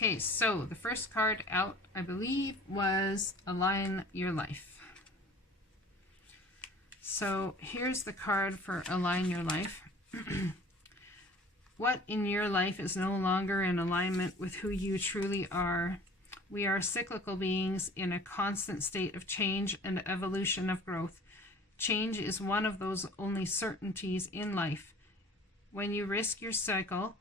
Okay, so the first card out, I believe, was Align Your Life. So here's the card for Align Your Life. What in your life is no longer in alignment with who you truly are? We are cyclical beings in a constant state of change and evolution of growth. Change is one of those only certainties in life. When you risk your cyclic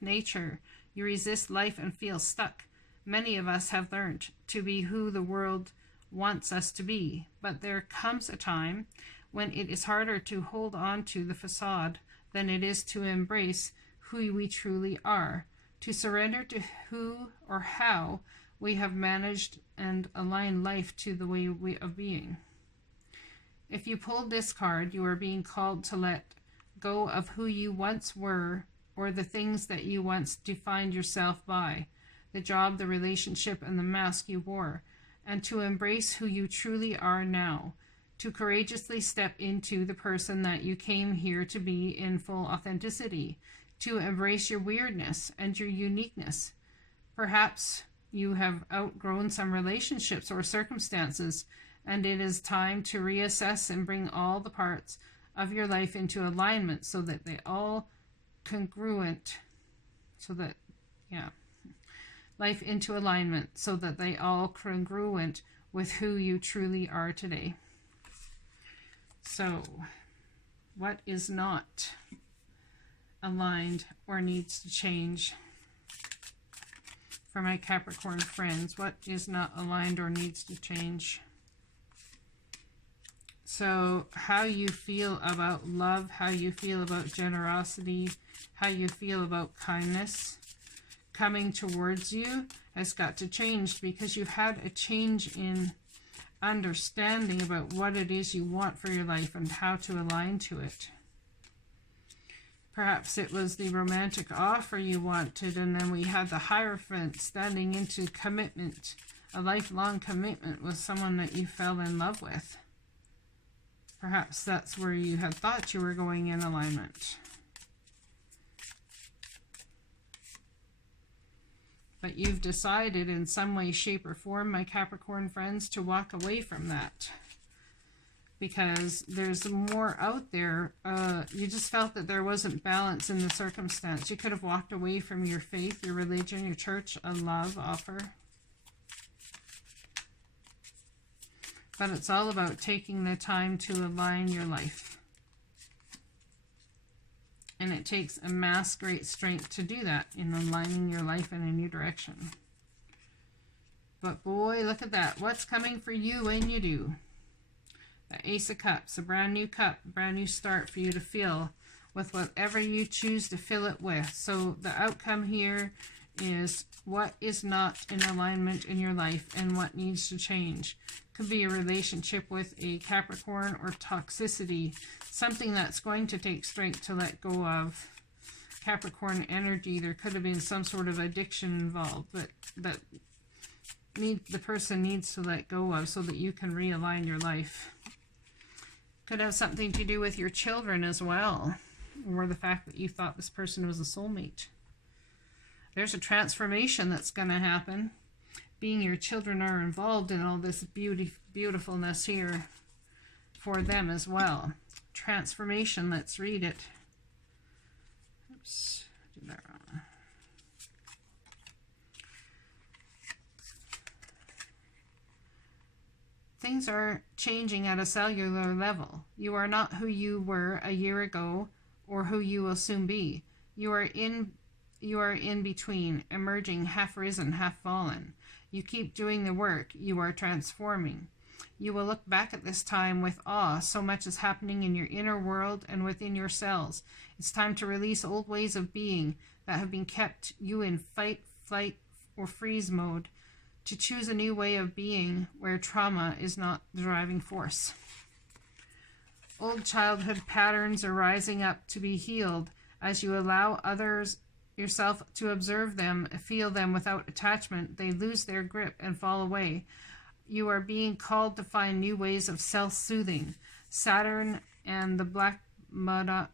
nature, you resist life and feel stuck. Many of us have learned to be who the world wants us to be, but there comes a time when it is harder to hold on to the facade than it is to embrace who we truly are, to surrender to who or how we have managed and align life to the way of being. If you pulled this card, you are being called to let go of who you once were or the things that you once defined yourself by, the job, the relationship, and the mask you wore, and to embrace who you truly are now, to courageously step into the person that you came here to be in full authenticity, to embrace your weirdness and your uniqueness. Perhaps you have outgrown some relationships or circumstances, and it is time to reassess and bring all the parts of your life into alignment so that they all life into alignment so that they all congruent with who you truly are today. So, what is not aligned or needs to change? For my Capricorn friends, what is not aligned or needs to change? So how you feel about love, how you feel about generosity, how you feel about kindness coming towards you has got to change, because you've had a change in understanding about what it is you want for your life and how to align to it. Perhaps it was the romantic offer you wanted, and then we had the Hierophant standing into commitment, a lifelong commitment with someone that you fell in love with. Perhaps that's where you had thought you were going in alignment. But you've decided in some way, shape, or form, my Capricorn friends, to walk away from that. Because there's more out there. You just felt that there wasn't balance in the circumstance. You could have walked away from your faith, your religion, your church, a love offer. But it's all about taking the time to align your life. And it takes a mass great strength to do that, in aligning your life in a new direction. But boy, look at that. What's coming for you when you do? The Ace of Cups, a brand new cup, a brand new start for you to fill with whatever you choose to fill it with. So the outcome here is what is not in alignment in your life and what needs to change. Could be a relationship with a Capricorn or toxicity, something that's going to take strength to let go of. Capricorn energy, there could have been some sort of addiction involved, but the person needs to let go of so that you can realign your life. Could have something to do with your children as well, or the fact that you thought this person was a soulmate. There's a transformation that's going to happen. Being your children are involved in all this beautifulness here for them as well. Transformation, let's read it. Oops, did that wrong. Things are changing at a cellular level. You are not who you were a year ago or who you will soon be. You are in between, emerging, half risen, half fallen. You keep doing the work. You are transforming. You will look back at this time with awe. So much is happening in your inner world and within your cells. It's time to release old ways of being that have been kept you in fight, flight, or freeze mode. to choose a new way of being where trauma is not the driving force. Old childhood patterns are rising up to be healed as you allow others yourself to observe them, feel them without attachment. They lose their grip and fall away. You are being called to find new ways of self-soothing. Saturn and the Black Madonna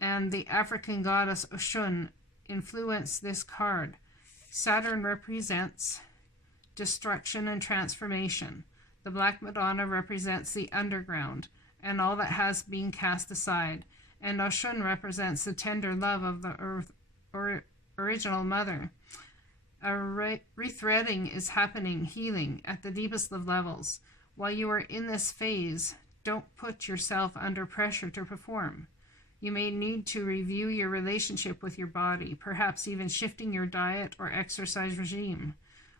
and the African goddess Oshun influence this card. Saturn represents destruction and transformation. The Black Madonna represents the underground and all that has been cast aside. And Oshun represents the tender love of the earth or original mother. A rethreading is happening, healing at the deepest of levels. While you are in this phase, don't put yourself under pressure to perform. You may need to review your relationship with your body, perhaps even shifting your diet or exercise regime,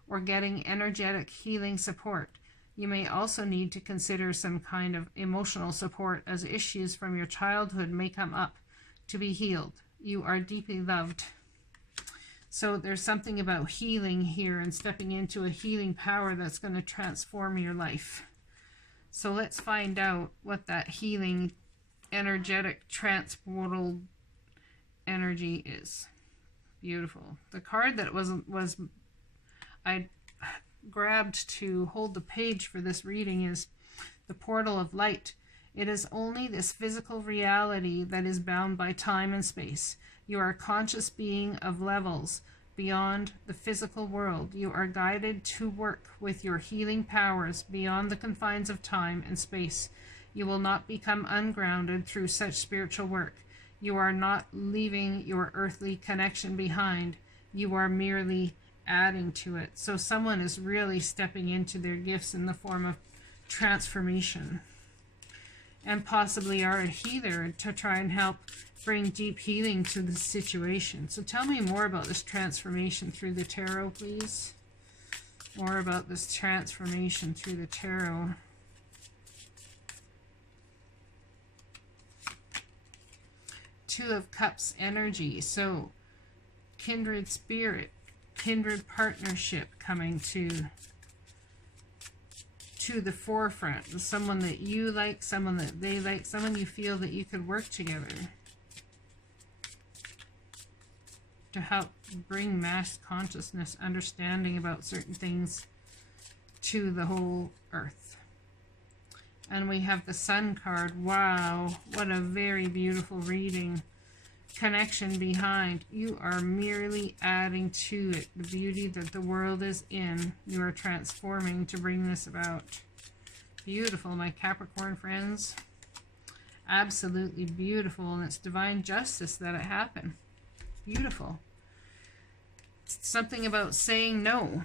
or getting energetic healing support. You may also need to consider some kind of emotional support as issues from your childhood may come up to be healed. You are deeply loved. So there's something about healing here and stepping into a healing power that's going to transform your life. So let's find out what that healing, energetic, transportal energy is. Beautiful. The card that was I grabbed to hold the page for this reading is the Portal of Light. It is only this physical reality that is bound by time and space. You are a conscious being of levels beyond the physical world. You are guided to work with your healing powers beyond the confines of time and space. You will not become ungrounded through such spiritual work. You are not leaving your earthly connection behind. You are merely adding to it. So someone is really stepping into their gifts in the form of transformation, and possibly are a healer to try and help bring deep healing to the situation. So tell me more about this transformation through the tarot, please. More about this transformation through the tarot. Two of Cups energy. So kindred spirit, kindred partnership coming to the forefront. Someone that you like, someone that they like, someone you feel that you could work together to help bring mass consciousness, understanding about certain things to the whole earth. And we have the Sun card. Wow, what a very beautiful reading. Connection behind. You are merely adding to it. The beauty that the world is in, you are transforming to bring this about. Beautiful, my Capricorn friends. Absolutely beautiful, and it's divine justice that it happened. Beautiful. It's something about saying no.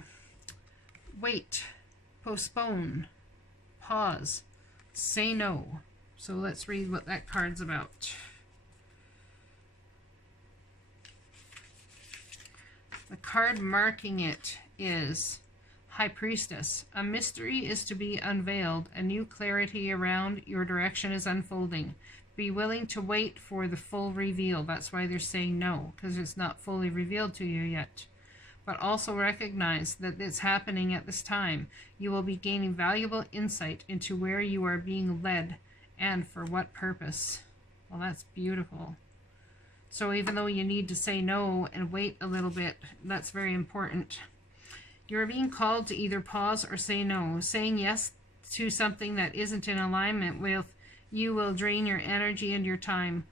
Wait. Postpone. Pause. Say no. So let's read what that card's about. The card marking it is High Priestess. A mystery is to be unveiled. A new clarity around your direction is unfolding. Be willing to wait for the full reveal. That's why they're saying no, because it's not fully revealed to you yet. But also recognize that it's happening at this time. You will be gaining valuable insight into where you are being led and for what purpose. Well, that's beautiful. So even though you need to say no and wait a little bit, that's very important. You're being called to either pause or say no. Saying yes to something that isn't in alignment with you will drain your energy and your time.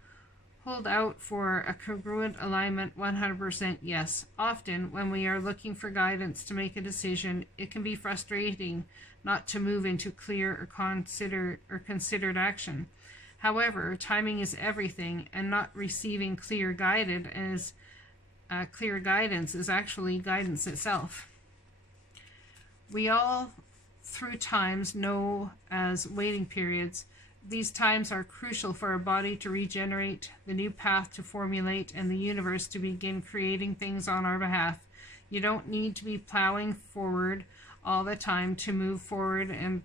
Hold out for a congruent alignment. 100% yes. Often when we are looking for guidance to make a decision, it can be frustrating not to move into clear or considered action. However, timing is everything, and not receiving clear guidance is actually guidance itself. We all, through times, know as waiting periods. These times are crucial for our body to regenerate, the new path to formulate, and the universe to begin creating things on our behalf. You don't need to be plowing forward all the time to move forward and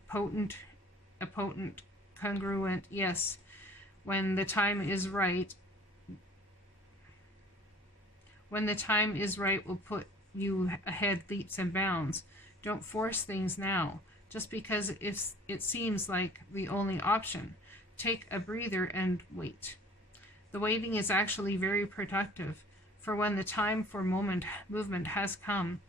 congruent, yes. When the time is right, we'll put you ahead leaps and bounds. Don't force things now, just because it seems like the only option. Take a breather and wait. The waiting is actually very productive, for when the time for movement has come,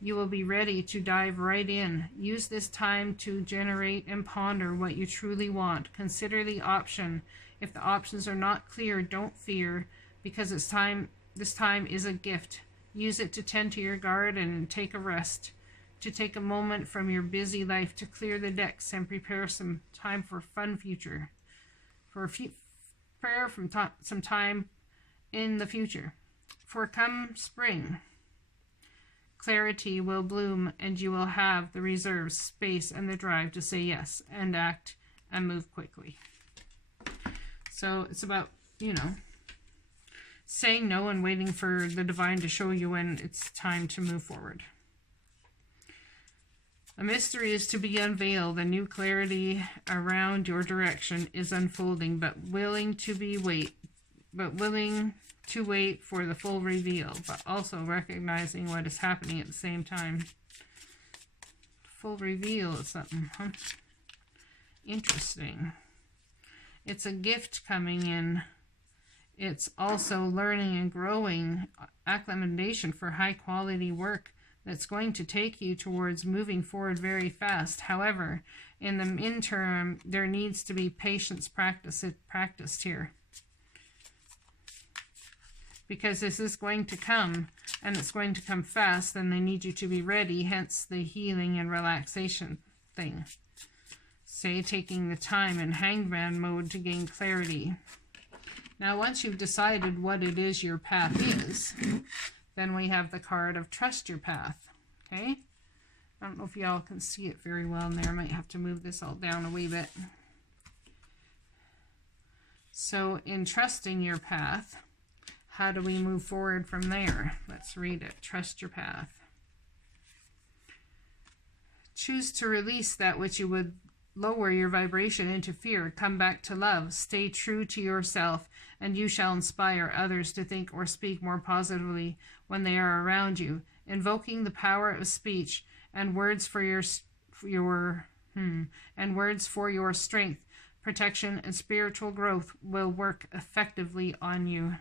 you will be ready to dive right in. Use this time to generate and ponder what you truly want. Consider the option. If the options are not clear, don't fear, because this time is a gift. Use it to tend to your garden and take a rest, to take a moment from your busy life to clear the decks and prepare some time for fun future, for prayer from some time in the future. For come spring, clarity will bloom, and you will have the reserves, space, and the drive to say yes and act and move quickly. So it's about, saying no and waiting for the divine to show you when it's time to move forward. A mystery is to be unveiled. A new clarity around your direction is unfolding, but willing to wait for the full reveal, but also recognizing what is happening at the same time. Full reveal is something, huh? Interesting. It's a gift coming in. It's also learning and growing, acclimatization for high quality work that's going to take you towards moving forward very fast. However, in the interim, there needs to be patience practiced here, because this is going to come, and it's going to come fast, and they need you to be ready, hence the healing and relaxation thing. Say, taking the time in hangman mode to gain clarity. Now, once you've decided what it is your path is, then we have the card of trust your path, okay? I don't know if y'all can see it very well in there. I might have to move this all down a wee bit. So, in trusting your path, how do we move forward from there? Let's read it. Trust your path. Choose to release that which you would lower your vibration into fear. Come back to love. Stay true to yourself, and you shall inspire others to think or speak more positively when they are around you. Invoking the power of speech and words for your strength, protection, and spiritual growth will work effectively on you.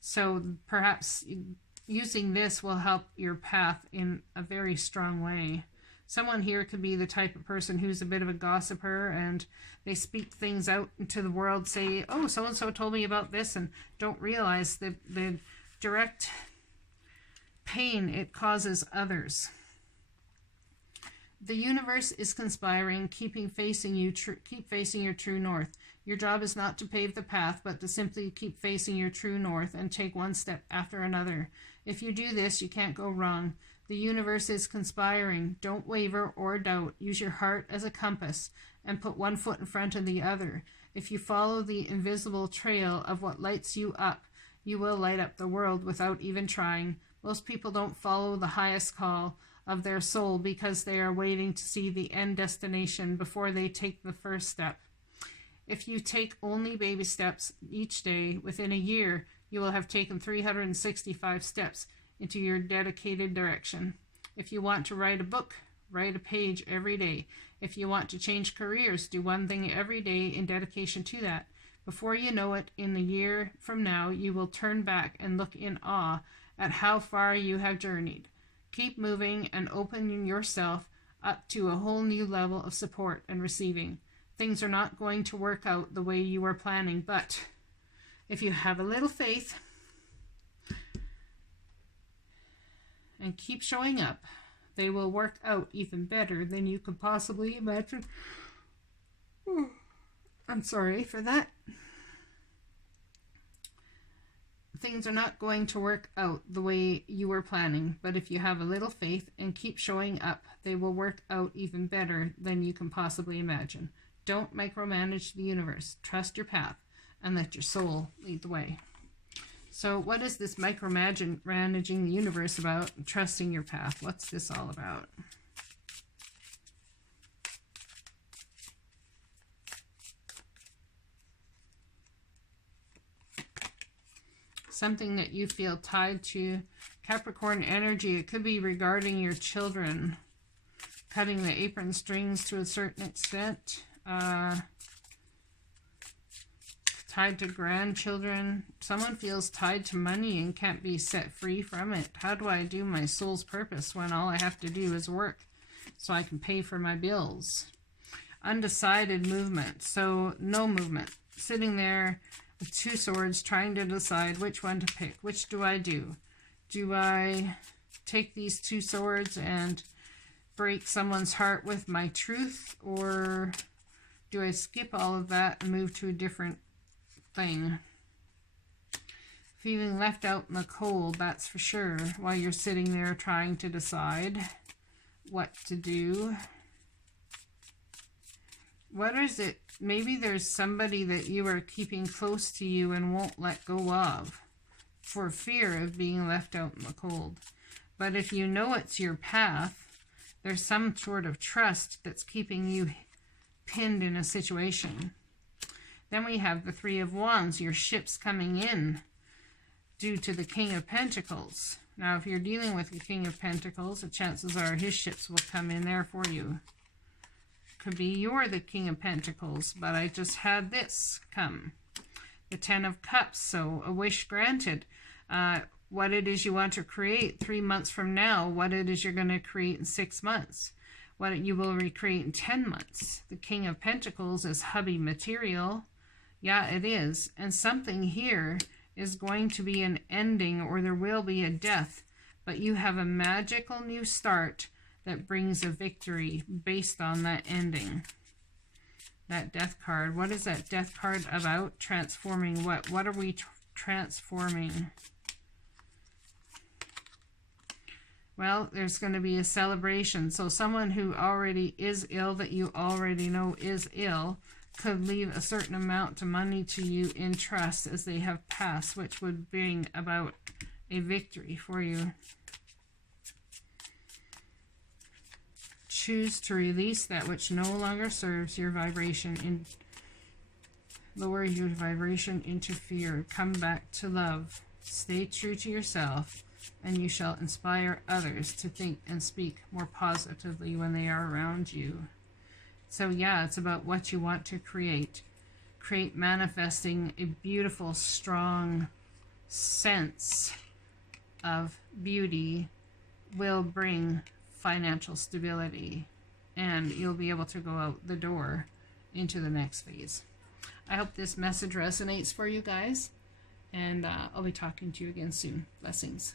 So perhaps using this will help your path in a very strong way. Someone here could be the type of person who's a bit of a gossiper, and they speak things out into the world, say, oh, so-and-so told me about this, and don't realize the direct pain it causes others. The universe is conspiring, keep facing your true north. Your job is not to pave the path, but to simply keep facing your true north and take one step after another. If you do this, you can't go wrong. The universe is conspiring. Don't waver or doubt. Use your heart as a compass and put one foot in front of the other. If you follow the invisible trail of what lights you up, you will light up the world without even trying. Most people don't follow the highest call of their soul because they are waiting to see the end destination before they take the first step. If you take only baby steps each day, within a year, you will have taken 365 steps into your dedicated direction. If you want to write a book, write a page every day. If you want to change careers, do one thing every day in dedication to that. Before you know it, in a year from now, you will turn back and look in awe at how far you have journeyed. Keep moving and opening yourself up to a whole new level of support and receiving. Things are not going to work out the way you were planning, but if you have a little faith and keep showing up, they will work out even better than you could possibly imagine. I'm sorry for that. Things are not going to work out the way you were planning, but if you have a little faith and keep showing up, they will work out even better than you can possibly imagine. Don't micromanage the universe. Trust your path and let your soul lead the way. So what is this micromanaging the universe about? Trusting your path. What's this all about? Something that you feel tied to Capricorn energy, it could be regarding your children. Cutting the apron strings to a certain extent. Tied to grandchildren. Someone feels tied to money and can't be set free from it. How do I do my soul's purpose when all I have to do is work so I can pay for my bills? Undecided movement. So no movement. Sitting there with two swords trying to decide which one to pick. Which do I do? Do I take these two swords and break someone's heart with my truth? Or do I skip all of that and move to a different thing? Feeling left out in the cold, that's for sure, while you're sitting there trying to decide what to do. What is it? Maybe there's somebody that you are keeping close to you and won't let go of for fear of being left out in the cold. But if you know it's your path, there's some sort of trust that's keeping you pinned in a situation. Then we have the Three of Wands, your ships coming in due to the King of Pentacles. Now, if you're dealing with the King of Pentacles, the chances are his ships will come in there for you. Could be you're the King of Pentacles, but I just had this come. The Ten of Cups, so a wish granted. What it is you want to create 3 months from now, what it is you're going to create in 6 months, what you will recreate in 10 months. The King of Pentacles is hubby material. Yeah, it is. And something here is going to be an ending, or there will be a death, but you have a magical new start that brings a victory based on that ending. That Death card. What is that Death card about? Transforming what? What are we transforming? Well, there's going to be a celebration. So someone who already is ill, that you already know is ill, could leave a certain amount of money to you in trust as they have passed, which would bring about a victory for you. Choose to release that which no longer serves your vibration, and lower your vibration into fear. Come back to love. Stay true to yourself, and you shall inspire others to think and speak more positively when they are around you. So yeah, it's about what you want to create. Manifesting a beautiful, strong sense of beauty will bring financial stability, and you'll be able to go out the door into the next phase. I hope this message resonates for you guys, and I'll be talking to you again soon. Blessings.